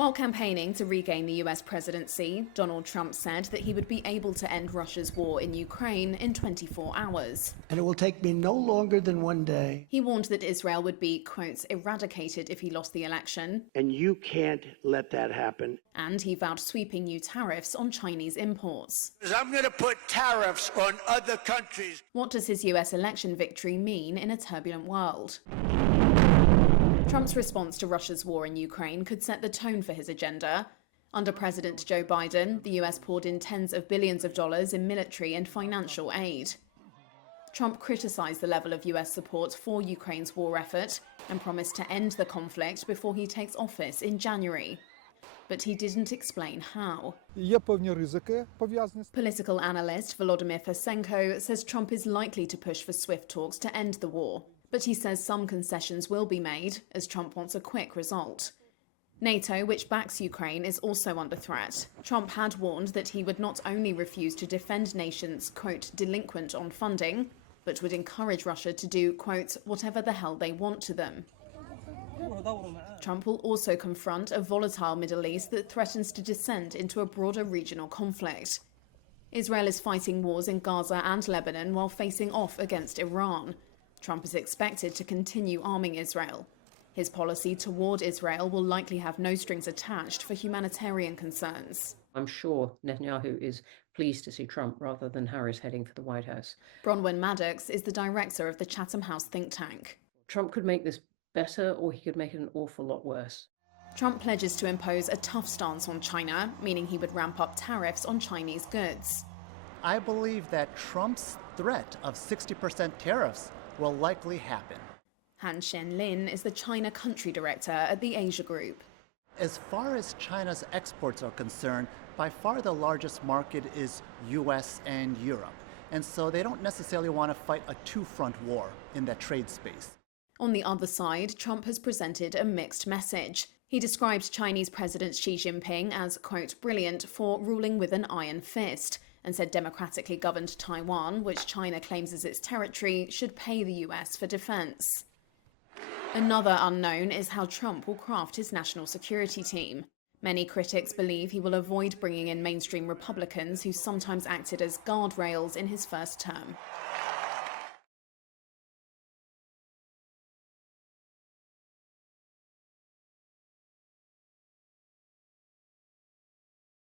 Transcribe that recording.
While campaigning to regain the US presidency, Donald Trump said that he would be able to end Russia's war in Ukraine in 24 hours. And it will take me no longer than one day. He warned that Israel would be, quote, eradicated if he lost the election. And you can't let that happen. And he vowed sweeping new tariffs on Chinese imports. I'm going to put tariffs on other countries. What does his US election victory mean in a turbulent world? Trump's response to Russia's war in Ukraine could set the tone for his agenda. Under President Joe Biden, the US poured in tens of billions of dollars in military and financial aid. Trump criticized the level of US support for Ukraine's war effort and promised to end the conflict before he takes office in January. But he didn't explain how. Political analyst Volodymyr Fesenko says Trump is likely to push for swift talks to end the war. But he says some concessions will be made, as Trump wants a quick result. NATO, which backs Ukraine, is also under threat. Trump had warned that he would not only refuse to defend nations, quote, delinquent on funding, but would encourage Russia to do, quote, whatever the hell they want to them. Trump will also confront a volatile Middle East that threatens to descend into a broader regional conflict. Israel is fighting wars in Gaza and Lebanon while facing off against Iran. Trump is expected to continue arming Israel. His policy toward Israel will likely have no strings attached for humanitarian concerns. I'm sure Netanyahu is pleased to see Trump rather than Harris heading for the White House. Bronwyn Maddox is the director of the Chatham House think tank. Trump could make this better, or he could make it an awful lot worse. Trump pledges to impose a tough stance on China, meaning he would ramp up tariffs on Chinese goods. I believe that Trump's threat of 60% tariffs will likely happen. Han Shenlin is the China country director at the Asia Group. As far as China's exports are concerned, by far the largest market is US and Europe. And so they don't necessarily want to fight a two-front war in that trade space. On the other side, Trump has presented a mixed message. He described Chinese President Xi Jinping as, quote, brilliant for ruling with an iron fist, and said democratically governed Taiwan, which China claims as its territory, should pay the US for defense. Another unknown is how Trump will craft his national security team. Many critics believe he will avoid bringing in mainstream Republicans who sometimes acted as guardrails in his first term.